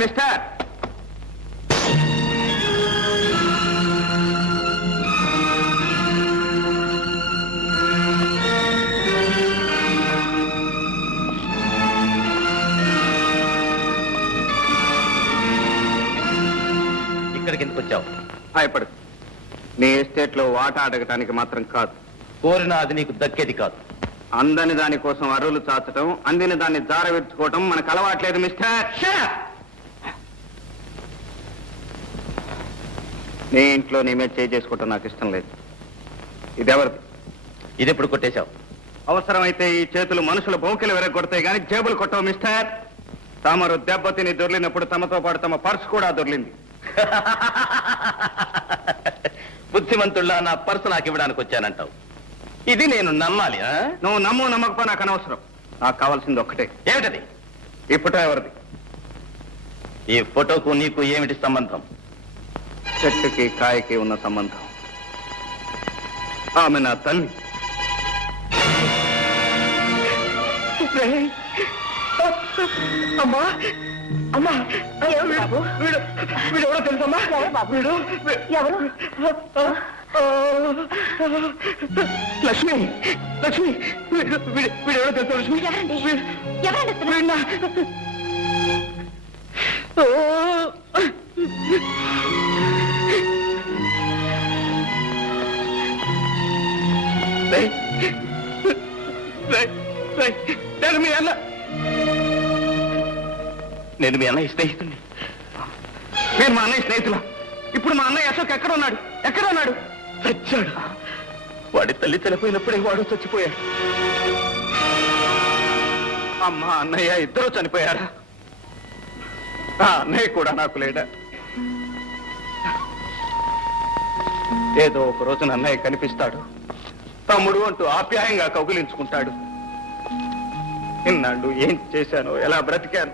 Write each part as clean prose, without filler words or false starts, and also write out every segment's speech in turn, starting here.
Mister, ఇక్కడికి ఎందుకు వచ్చావు? భయపడు. నీ ఎస్టేట్ లో వాటా అడగటానికి మాత్రం కాదు. కోరిన అది నీకు దక్కేది కాదు. అందని దాని కోసం అర్రులు చాచటం, అందిన దాన్ని జారవిడ్చుకోవటం మనకు అలవాట్లేదు మిస్టర్. నీ ఇంట్లో నీ మీద చేసుకోవటం నాకు ఇష్టం లేదు. ఇది ఎవరిది? ఇది ఎప్పుడు కొట్టేశావు? అవసరమైతే ఈ చేతులు మనుషుల బొంకెలు విరగొడతాయి కానీ జేబులు కొట్టవు మిస్టర్. తమరు దెబ్బతిని దొర్లినప్పుడు తమతో పాటు తమ పర్సు కూడా దొర్లింది. బుద్ధిమంతుల్లా నా పర్సు నాకు ఇవ్వడానికి వచ్చానంటావు. ఇది నేను నమ్మాలి? నువ్వు నమ్ము నమ్మకపో నాకు అనవసరం. నాకు కావాల్సింది ఒక్కటే. ఏమిటది? ఈ ఫోటో ఎవరిది? ఈ ఫోటోకు నీకు ఏమిటి సంబంధం? చెట్టుకి కాయకి ఉన్న సంబంధం. ఆమె నా తల్లి. అమ్మా అమ్మా, వీడు ఎవరో తెలుసమ్మా? వీడు ఎవరు? లక్ష్మి, లక్ష్మి, వీడు ఎవరో తెలుసా లక్ష్మి? నేను మీ అన్న, నేను మీ అన్నయ్య స్నేహితుడిని. నేను మా అన్నయ్య స్నేహితులు. ఇప్పుడు మా అన్నయ్య అశోక్ ఎక్కడ ఉన్నాడు? ఎక్కడ ఉన్నాడు? చచ్చాడు. వాడి తల్లి చనిపోయినప్పుడే వాడు చచ్చిపోయాడు. అమ్మ అన్నయ్య ఇద్దరు చనిపోయారా? ఆ అన్నయ్య కూడా నాకు లేడా? ఏదో ఒక రోజున అన్నయ్య కనిపిస్తాడు. తమ్ముడు అంటూ ఆప్యాయంగా కౌగిలించుకుంటాడు. ఇన్నాళ్ళు ఏం చేశానో, ఎలా బ్రతికాను,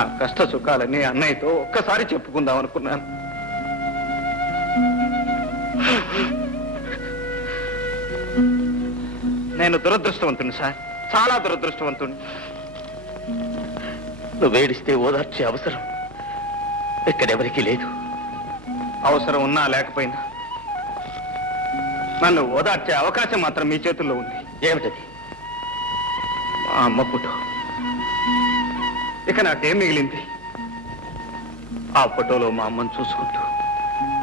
ఆ కష్ట సుఖాలన్నీ అన్నయ్యతో ఒక్కసారి చెప్పుకుందాం అనుకున్నాను. నేను దురదృష్టవంతుని సార్, చాలా దురదృష్టవంతుని. నువ్వు ఏడిస్తే ఓదార్చే అవసరం ఇక్కడెవరికీ లేదు. అవసరం ఉన్నా లేకపోయినా నన్ను ఓదార్చే అవకాశం మాత్రం మీ చేతుల్లో ఉంది. ఏమిటది? మా అమ్మ ఫోటో. ఇక నాకేం మిగిలింది? ఆ ఫోటోలో మా అమ్మను చూసుకుంటూ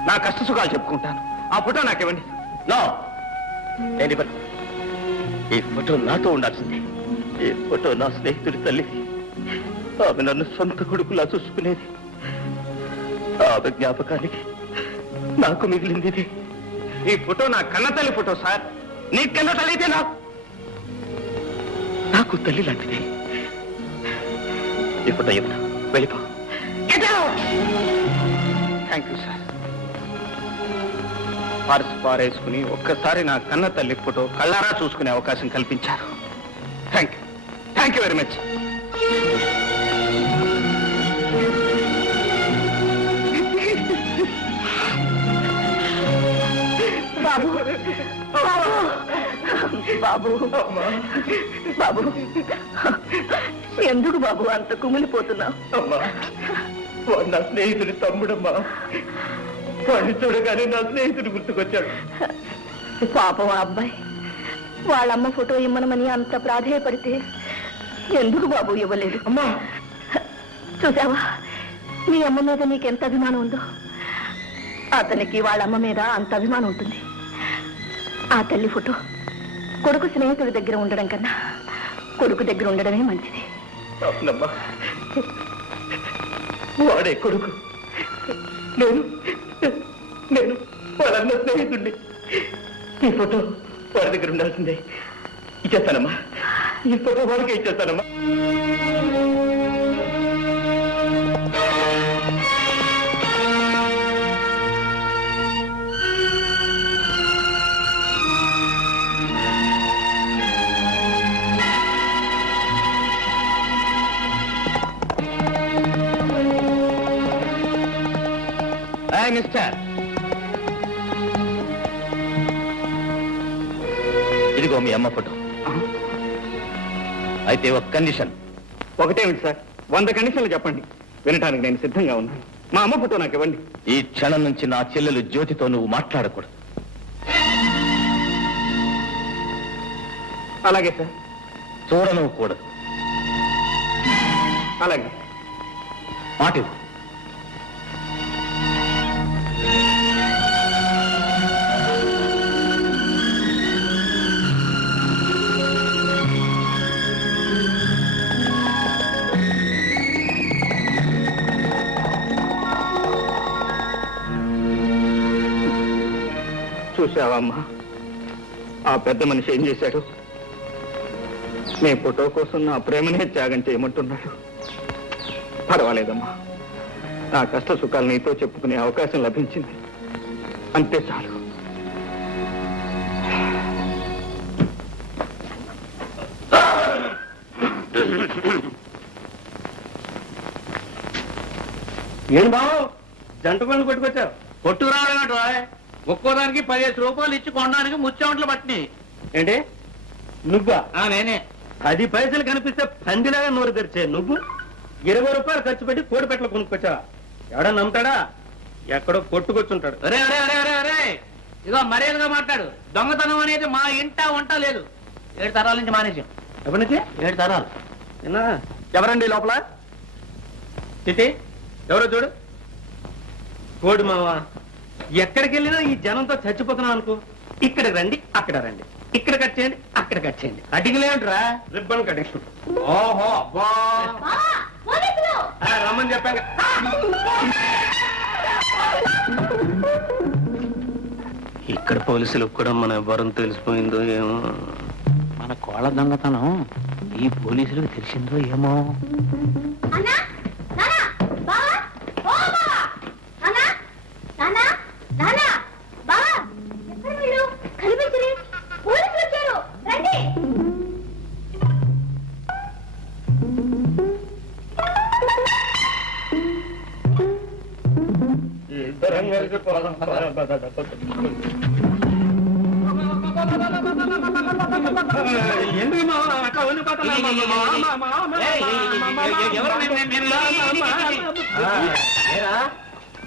నా కష్ట సుఖాలు చెప్పుకుంటాను. ఆ ఫోటో నాకివ్వండి. నో, నేను ఇవ్వను. ఈ ఫోటో నాతో ఉండాల్సింది. ఈ ఫోటో నా స్నేహితుడి తల్లిది. ఆమె నన్ను సొంత కొడుకులా చూసుకునేది. ఆమె జ్ఞాపకానికి నాకు మిగిలింది ఇది. ఈ ఫోటో నా కన్నతల్లి ఫోటో సార్. నీ కన్న తల్లి అయితే నాకు తల్లి లాంటిది. ఈ ఫోటో ఇవ్వను. వెళ్ళిపో. Thank you sir. పర్సు పారేసుకుని ఒక్కసారి నా కన్న తల్లి ఫోటో కళ్ళారా చూసుకునే అవకాశం కల్పించారు. Thank you, thank you very much. బాబు, బాబు, బాబు, ఎందుకు బాబు అంత కుమిలిపోతున్నావు? అమ్మా, నా స్నేహితుడి తమ్ముడమ్మా. వాడిని చూడగానే నా స్నేహితుడు గుర్తుకొచ్చాడు. పాపం ఆ అబ్బాయి వాళ్ళమ్మ ఫోటో ఇమ్మనమని అంత ప్రాధేయపడితే ఎందుకు బాబు ఇవ్వలేదు? అమ్మా, చూసావా మీ అమ్మ మీద నీకెంత అభిమానం ఉందో? అతనికి వాళ్ళమ్మ మీద అంత అభిమానం ఉంటుంది. ఆ తల్లి ఫోటో కొడుకు స్నేహితుడి దగ్గర ఉండడం కన్నా కొడుకు దగ్గర ఉండడమే మంచిది. అవునమ్మా, వాడే కొడుకు. నేను నేను వాళ్ళన్న స్నేహితుడిని. ఈ ఫోటో వాడి దగ్గర ఉండాల్సిందే. ఇచ్చేస్తానమ్మా. ఈ ఫోటో వాడికే ఇచ్చేస్తానమ్మా. మిస్టర్, ఇదిగో మీ అమ్మ ఫోటో. అయితే ఒక కండిషన్. ఒకటేమిటి సార్? 100 కండిషన్లు చెప్పండి, వినటానికి నేను సిద్ధంగా ఉన్నాను. మా అమ్మ ఫోటో నాకు ఇవ్వండి. ఈ క్షణం నుంచి నా చెల్లెలు జ్యోతితో నువ్వు మాట్లాడకూడదు. అలాగే సార్. చూడను కూడదు. అలాగే. మాట ఇవ్వు. చూసావమ్మా, ఆ పెద్ద మనిషి ఏం చేశాడు? నీ ఫోటో కోసం నా ప్రేమనే త్యాగం చేయమంటున్నాడు. పర్వాలేదమ్మా, నా కష్ట సుఖాలు నీతో చెప్పుకునే అవకాశం లభించింది, అంతే చాలు. ఏం బావు జంట పనులు కొట్టుకొచ్చావు? కొట్టుకు రావడమేటో ఒక్కోదానికి 15 రూపాయలు ఇచ్చి కొనడానికి ముచ్చామంట్లు పట్టినాయి. ఏంటి నువ్వా? నేనే. 10 పైసలు కనిపిస్తే పందిలాగా నోరు తెరిచే నువ్వు 20 రూపాయలు ఖర్చు పెట్టి కోడి పెట్టలు కొనుక్కొచ్చావా? ఎవడా నమ్ముతాడా? ఎక్కడో కొట్టుకొచ్చుంటాడు. అరే అరే అరే అరే అరే ఇదో మర్యాదగా మాట్లాడు. దొంగతనం అనేది మా ఇంట వంట లేదు. 7 తరాల నుంచి మానేసాం. ఎప్పటి నుంచి? 7 తరాలు. ఎవరండి లోపల? చిట్టి ఎవరో చూడు. కోడి మావా, ఎక్కడికి వెళ్ళినా ఈ జనంతో చచ్చిపోతున్నాం అనుకో. ఇక్కడికి రండి, అక్కడ రండి, ఇక్కడ కట్ చేయండి, అక్కడ కట్ చేయండి. కటింగ్ లేవుంటరా? Ribbon cutting. ఓహో అబ్బా, రమ్మని చెప్పాక. ఇక్కడ పోలీసులకు కూడా మన వరం తెలిసిపోయిందో ఏమో. మన కోళ్ళ దొంగతనం ఈ పోలీసులకు తెలిసిందో ఏమో.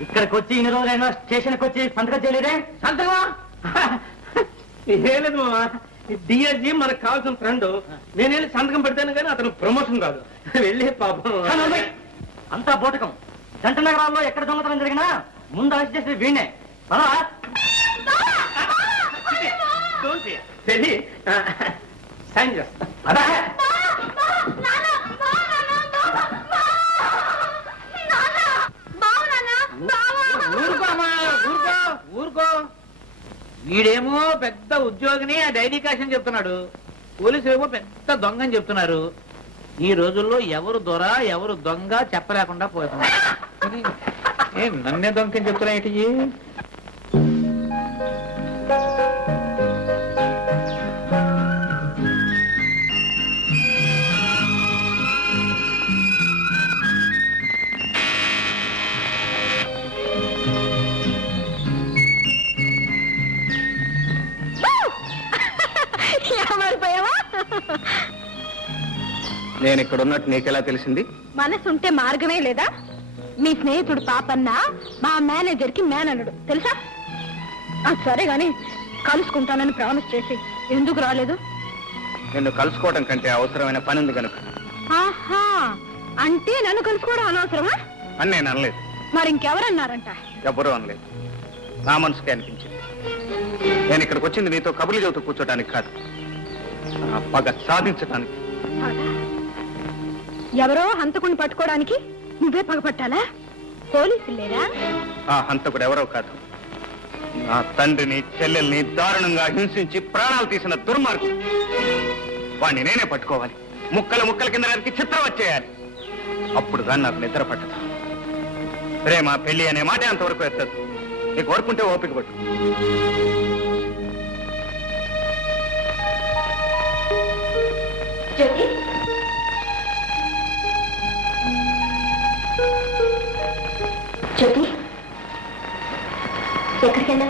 ఇక్కడికి వచ్చి ఇన్ని రోజులైనా స్టేషన్కి వచ్చి సంతకం చేయలేదే? సంతకమా? ఏలేదు మామా, డిఎస్జీ మనకు కావాల్సిన ఫ్రెండ్. నేను వెళ్ళి సంతకం పెడతాను కానీ అతను ప్రమోషన్ కాదు. వెళ్ళి పాపం అంతా బోటకం. జంట నగరాల్లో ఎక్కడ దొంగతనం జరిగినా ముందు అరెస్ట్ చేసి వీణే. వెళ్ళి సైన్ చేస్తా. అదా ఊరుకో. వీడేమో పెద్ద ఉద్యోగిని ఆ డైరీ కాషన్ చెప్తున్నాడు, పోలీసులు ఏమో పెద్ద దొంగ అని చెప్తున్నారు. ఈ రోజుల్లో ఎవరు దొర ఎవరు దొంగ చెప్పలేకుండా పోతున్నారు. నన్నే దొంగ అని చెప్తున్నా ఏంటి? నేను ఇక్కడ ఉన్నట్టు నీకెలా తెలిసింది? మనసుంటే మార్గమే లేదా? మీ స్నేహితుడు పాపన్న మా మేనేజర్ కి మేనల్లుడు తెలుసా? సరే గాని కలుసుకుంటానని ప్రామిస్ చేసి ఎందుకు రాలేదు? నిన్ను కలుసుకోవడం కంటే అవసరమైన పని ఉంది కనుక. ఆహా, అంటే నన్ను కలుసుకోవడం అనవసరమా అని నేను అనలేదు. మరి ఇంకెవరన్నారంట? ఎవరూ అనలేదు, నా మనసుకే అనిపించింది. నేను ఇక్కడికి వచ్చింది నీతో కబుర్లు చెబుతూ కూర్చోటానికి కాదు, పగ సాధించటానికి. ఎవరో హంతకుని పట్టుకోవడానికి నువ్వే పగపట్టాలా? పోలీసులు లేరా? ఆ హంతకుడు ఎవరో కాదు, నా తండ్రిని చెల్లెల్ని దారుణంగా హింసించి ప్రాణాలు తీసిన దుర్మార్గుడు. వాణ్ణి నేనే పట్టుకోవాలి, ముక్కల ముక్కల కింద నరికి చిత్రం వచ్చేయాలి. అప్పుడు కానీ నాకు నిద్ర పట్టదు. ప్రేమ పెళ్లి అనే మాట అంతవరకు ఎత్తదు. నీకు ఓర్పుంటే ఓపిక పట్టు. జ్యోతి, ఎక్కడికి వెళ్ళా?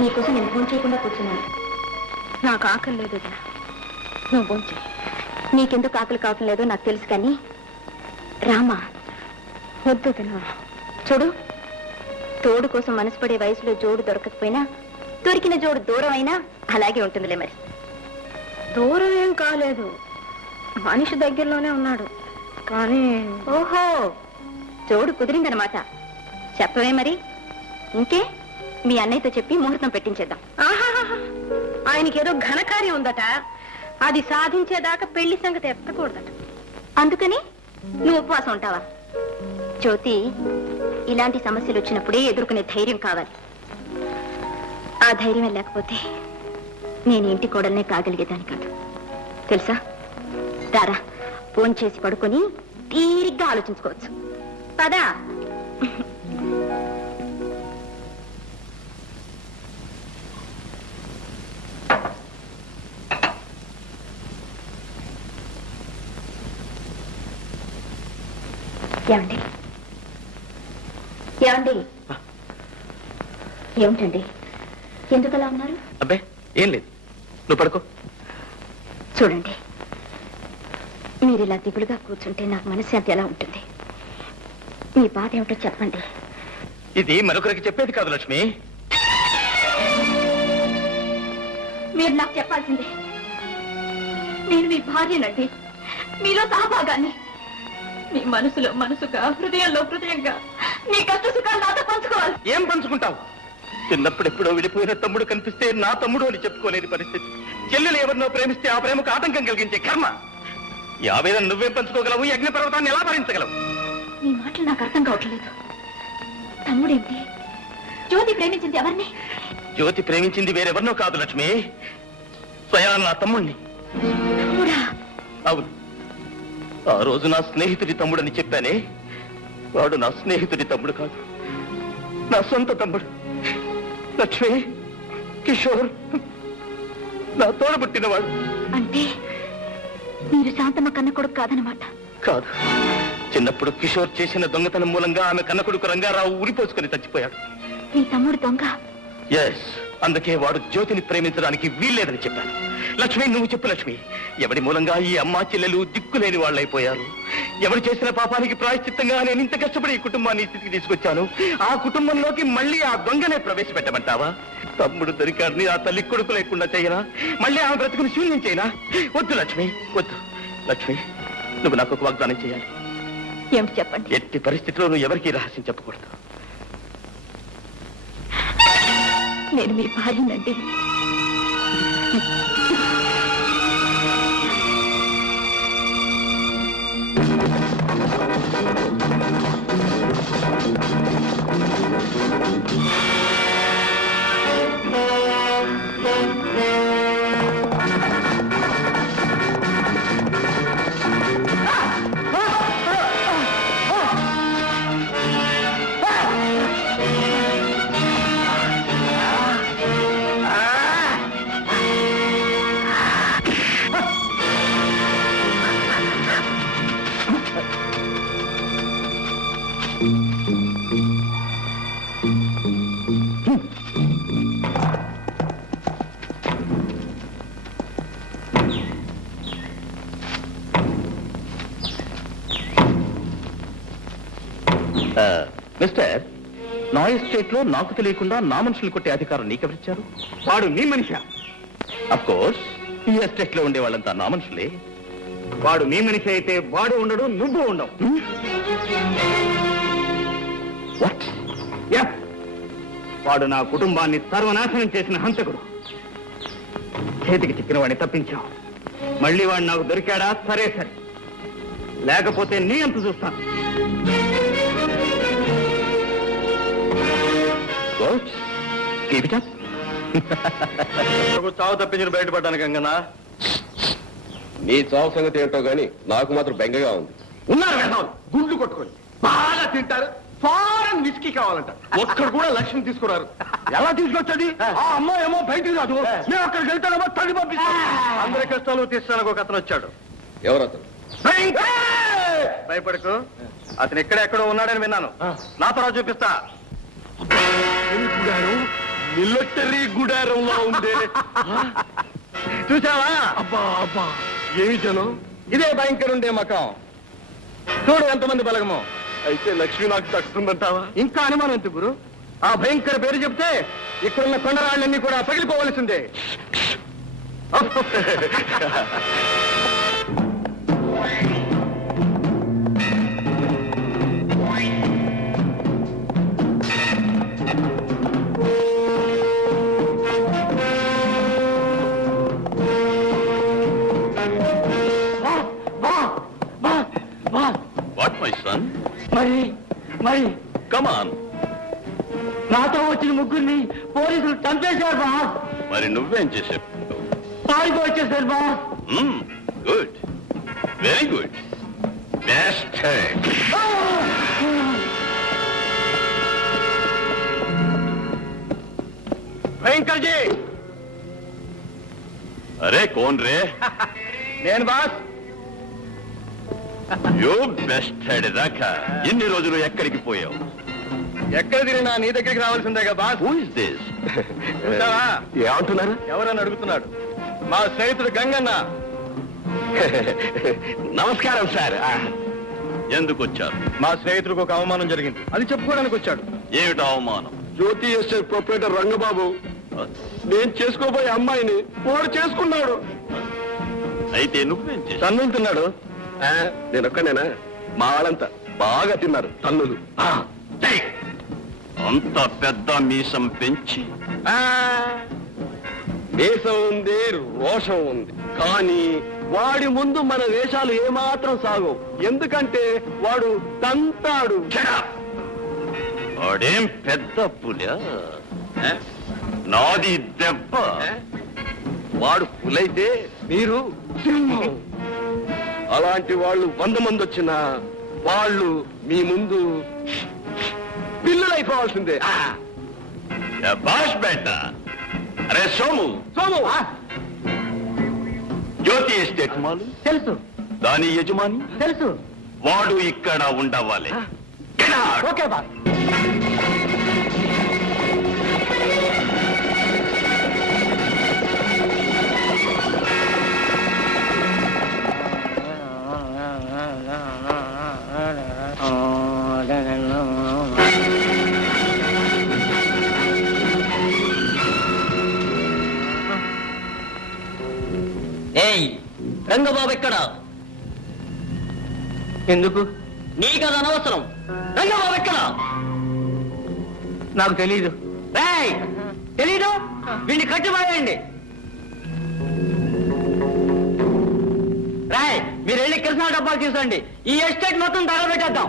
నీకోసం నేను ఫోన్ చేయకుండా కూర్చున్నాను. నాకు ఆకలి లేదు వదినా, నువ్వు ఫోన్ చేయి. నీకెందుకు ఆకలి కావటం లేదో నాకు తెలుసు, కానీ రామా వద్దు తిను. చూడు, తోడు కోసం మనసు పడే వయసులో జోడు దొరకకపోయినా దొరికిన జోడు దూరం అయినా అలాగే ఉంటుందిలే. మరి దూరం ఏం కాలేదు, మనిషి దగ్గరలోనే ఉన్నాడు. కానీ ఓహో, జోడు కుదిరిందనమాట. చెప్పవే మరి. ఇంకే మీ అన్నయ్యతో చెప్పి ముహూర్తం పెట్టించేద్దాం. ఆయనకేదో ఘనకార్యం ఉందట, అది సాధించేదాకా పెళ్లి సంగతి ఎత్తకూడదట. అందుకని నువ్వు ఉపవాసం ఉంటావా? జ్యోతి, ఇలాంటి సమస్యలు వచ్చినప్పుడే ఎదుర్కొనే ధైర్యం కావాలి. ఆ ధైర్యం లేకపోతే నేను ఇంటి కోడల్నే కాగలిగేదాన్ని కాదు, తెలుసా? రారా, ఫోన్ చేసి పడుకొని తీరిగ్గా ఆలోచించుకోవచ్చు. పదా. ఏమండి ఏమండి ఏమిటండి, ఎందుకలా ఉన్నారు? అబ్బే ఏం లేదు, నువ్వు పడుకో. చూడండి, మీరు ఇలా దిగులుగా కూర్చుంటే నాకు మనశ్శాంతి ఎలా ఉంటుంది? మీ బాధ ఏమిటో చెప్పండి. ఇది మరొకరికి చెప్పేది కాదు లక్ష్మి. మీరు నాకు చెప్పాల్సిందే. నేను మీ భార్యనండి, మీలో సహభాగాన్ని. మీ మనసులో మనసుగా, హృదయంలో హృదయంగా మీ కష్ట సుఖాలు నాతో పంచుకోవాలి. ఏం పంచుకుంటావు? చిన్నప్పుడు ఎప్పుడో విడిపోయిన తమ్ముడు కనిపిస్తే నా తమ్ముడు అని చెప్పుకోలేని పరిస్థితి. చెల్లెలు ఎవరినో ప్రేమిస్తే ఆ ప్రేమకు ఆటంకం కలిగించే కర్మ. ఈ ఆవేదన నువ్వేం పంచుకోగలవు? ఈ అగ్ని పర్వతాన్ని ఎలా భరించగలవు? మీ మాటలు నాకు అర్థం కావట్లేదు. తమ్ముడేంటి? జ్యోతి ప్రేమించింది ఎవరిని? జ్యోతి ప్రేమించింది వేరెవరినో కాదు లక్ష్మి, స్వయాన నా తమ్ముణ్ణి. తమ్ముడా? అవును, ఆ రోజు నా స్నేహితుడి తమ్ముడని చెప్పానే, వాడు నా స్నేహితుడి తమ్ముడు కాదు, నా సొంత తమ్ముడు. లక్ష్మి, కిషోర్ నా తోడబుట్టినవాడు. అంటే మీరు శాంతమ్మ కన్న కొడుకు కాదనమాట? కాదు, చిన్నప్పుడు కిషోర్ చేసిన దొంగతనం మూలంగా ఆమె కన్న కొడుకు రంగారావు ఉరిపోసుకుని చచ్చిపోయాడు. మీ తమ్ముడు దొంగ? ఎస్, అందుకే వాడు జ్యోతిని ప్రేమించడానికి వీల్లేదని చెప్పాను. లక్ష్మి, నువ్వు చెప్పు లక్ష్మి, ఎవడి మూలంగా ఈ అమ్మా చెల్లెలు దిక్కులేని వాళ్ళైపోయారు? ఎవరు చేసిన పాపానికి ప్రాయశ్చిత్తంగా నేను ఇంత కష్టపడి ఈ కుటుంబాన్ని స్థితికి తీసుకొచ్చాను. ఆ కుటుంబంలోకి మళ్ళీ ఆ దొంగనే ప్రవేశపెట్టమంటావా? తమ్ముడు దొరికాడిని ఆ తల్లి కొడుకు లేకుండా చేయనా? మళ్ళీ ఆమె బ్రతుకుని శూన్యం చేయనా? వద్దు లక్ష్మి, వద్దు. లక్ష్మి, నువ్వు నాకు ఒక వాగ్దానం చేయాలి. ఏమిటి చెప్పండి. ఎట్టి పరిస్థితిలో నువ్వు ఎవరికీ రహస్యం చెప్పకూడదు. నేను మీ భార్యనండి. మిస్టర్, నా ఎస్టేట్ లో నాకు తెలియకుండా నా మనుషులు కొట్టే అధికారం నీకెవరిచ్చారు? వాడు నీ మనిషా? అఫ్ కోర్స్, ఈ ఎస్టేట్ లో ఉండే వాళ్ళంతా నా మనుషులే. వాడు నీ మనిషి అయితే వాడు ఉండడు, నువ్వు ఉండవు. వాట్? వాడు నా కుటుంబాన్ని సర్వనాశనం చేసిన హంతకుడు. చేతికి చిక్కిన వాడిని తప్పించావు. మళ్ళీ వాడు నాకు దొరికాడా? సరే సరే, లేకపోతే నీ అంత చూస్తాను. చావు తప్పించిన బయటపడ్డాను గంగన్నా. నీ చావు సంగతి ఏంటో గాని నాకు మాత్రం బెంగగా ఉంది. ఉన్నారు వేసవాళ్ళు, గుండు కొట్టుకొని బాగా తింటారు. ఫారెన్ విస్కీ కావాలంట. ఒక్కడు కూడా లక్ష్యం తీసుకున్నారు. ఎలా తీసుకొచ్చేది? ఆ అమ్మాయి ఏమో బయటికి రాదు, మేము అక్కడికి వెళ్తానేమో తల్లి పంపిస్తాం. అందరి కష్టాలు తీర్చడానికి ఒక అతను వచ్చాడు. ఎవరతను? భయపడకు, అతను ఎక్కడెక్కడో ఉన్నాడని విన్నాను. నాతో రా, చూపిస్తా. మిలిటరీ గుడారంలో ఉంది. చూసావా? అబ్బా అబ్బా, ఏమి జనం! ఇదే భయంకర ఉండే మకం. చూడు ఎంతమంది బలగమో. అయితే లక్ష్మి నాకు దక్కుతుందంటావా? ఇంకా అనుమానం ఎందుకు గురు? ఆ భయంకర పేరు చెప్తే ఇక్కడున్న కొండరాళ్ళన్నీ కూడా పగిలిపోవలసిందే. What my son? మరి కమాన్. నాతో వచ్చిన ముగ్గురిని పోలీసులు చంపేశారు బాస్. మరి నువ్వేం చేసావు? పారిపో వచ్చేసారు boss. Good, very good, best. భయంకర్ జీ. అరే కోన్ రే? నేను బాస్. యూ బెస్ట్ హెడ్ దాకా ఎన్ని రోజులు ఎక్కడికి పోయావు? ఎక్కడ తిరిగినా నీ దగ్గరికి రావాల్సిందేగా బాస్. Who is this? చూసావా? ఏమంటున్నారు? ఎవరని అడుగుతున్నాడు. మా స్నేహితుడు గంగన్న. నమస్కారం సార్. ఎందుకు వచ్చారు? మా స్నేహితుడికి ఒక అవమానం జరిగింది, అది చెప్పుకోవడానికి వచ్చాడు. ఏమిటా అవమానం? జ్యోతి ఎస్టేట్ ప్రొపరేటర్ రంగబాబు నేను చేసుకోబోయే అమ్మాయిని వాడు చేసుకున్నాడు. అయితే నువ్వేం చేశావు? తన్నుతున్నాడు. నేనొక్కనేనా? మా వాళ్ళంతా బాగా తిన్నారు తన్నులు. అంత పెద్ద మీసం పెంచి దేశం ఉంది, రోషం ఉంది, కానీ వాడి ముందు మన వేషాలు ఏమాత్రం సాగవు. ఎందుకంటే వాడు తంతాడు. వాడేం పెద్ద పులి, నాది దెబ్బ. వాడు పులైతే మీరు సింహం. అలాంటి వాళ్ళు 100 మంది వచ్చినా వాళ్ళు మీ ముందు పిల్లలైపోవాల్సిందే. బాష్ బెట్ట. అరే సోము, సోము జ్యోతి ఎస్టేట్ మాలు తెలుసు దాని యజమాని తెలుసు. వాడు ఇక్కడ ఉండవాలి. Get out! Okay boss. ఏయ్ రంగబాబు ఎక్కడ? ఎందుకు? నీకు అది అనవసరం. రంగబాబు ఎక్కడ? నాకు తెలీదు. రేయ్ తెలీదు? వీడిని కట్టిపారేయండి. రాయ్ మీరు వెళ్ళి కృష్ణా డబ్బాలు తీసుకోండి. ఈ ఎస్టేట్ మొత్తం తగలబెట్టేద్దాం.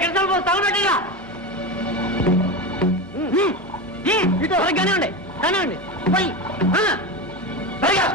కృష్ణ తగలబెట్టా. కానివ్వండి కానివ్వండి పోయి సరిగా.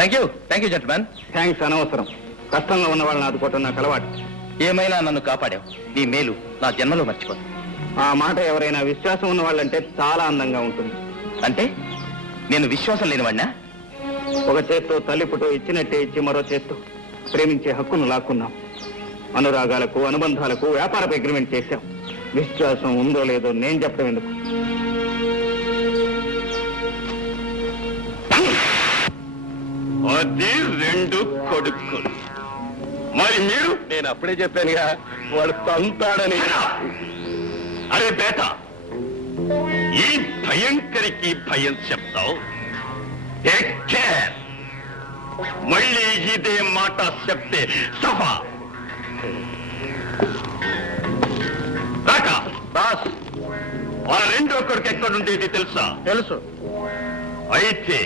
Thank you gentlemen. థ్యాంక్స్ అనవసరం. కష్టంలో ఉన్న వాళ్ళని ఆదుకోవటం నాకు అలవాటు. ఏమైనా నన్ను కాపాడావు. నీ మేలు నా జన్మలో మర్చిపోను. ఆ మాట ఎవరైనా విశ్వాసం ఉన్న వాళ్ళంటే చాలా అందంగా ఉంటుంది. అంటే నేను విశ్వాసం లేనివాడినా? ఒక చేత్తో తల్లి ఫోటో ఇచ్చినట్టే ఇచ్చి మరో చేత్తో ప్రేమించే హక్కును లాక్కున్నాం. అనురాగాలకు, అనుబంధాలకు వ్యాపారపు అగ్రిమెంట్ చేశాం. విశ్వాసం ఉందో లేదో నేను చెప్పడం ఎందుకు? అది 2 కొడుకులు. మరి మీరు? నేను అప్పుడే చెప్పానుగా వాడు తంతాడని. అరే బేట, ఈ భయంకరికి భయం చెప్తావు. Take care. మళ్ళీ ఇదే మాట చెప్తే సభ రాక. బాస్, ఆ 2వ కొడుకు ఎక్కడుండేది తెలుసా? తెలుసు. అయితే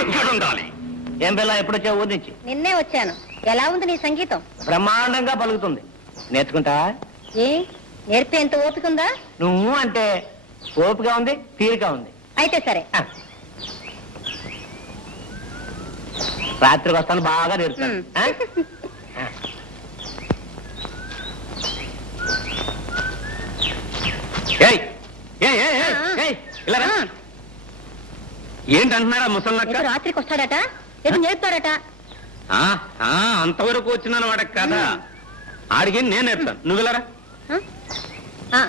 ఇక్కడుండాలి. ఏం పిల్ల ఎప్పుడొచ్చా ఊరి నుంచి? నిన్నే వచ్చాను. ఎలా ఉంది నీ సంగీతం? బ్రహ్మాండంగా పలుకుతుంది. నేర్చుకుంటా? ఏ నేర్పేంత ఓపిక ఉందా? నువ్వు అంటే ఓపిక ఉంది, తీరిక ఉంది. అయితే సరే. రాత్రికి వస్తాను, బాగా నేర్పుతాను. ఏంటంటున్నారా ముసల్లక్క? రాత్రికి వస్తాడట, ఎటు నేర్పుతాడట. అంతవరకు వచ్చినాను వాడకి కదా. ఆడికి నేను నేర్పుతాను. నువ్వు వెళ్ళరా? ఆ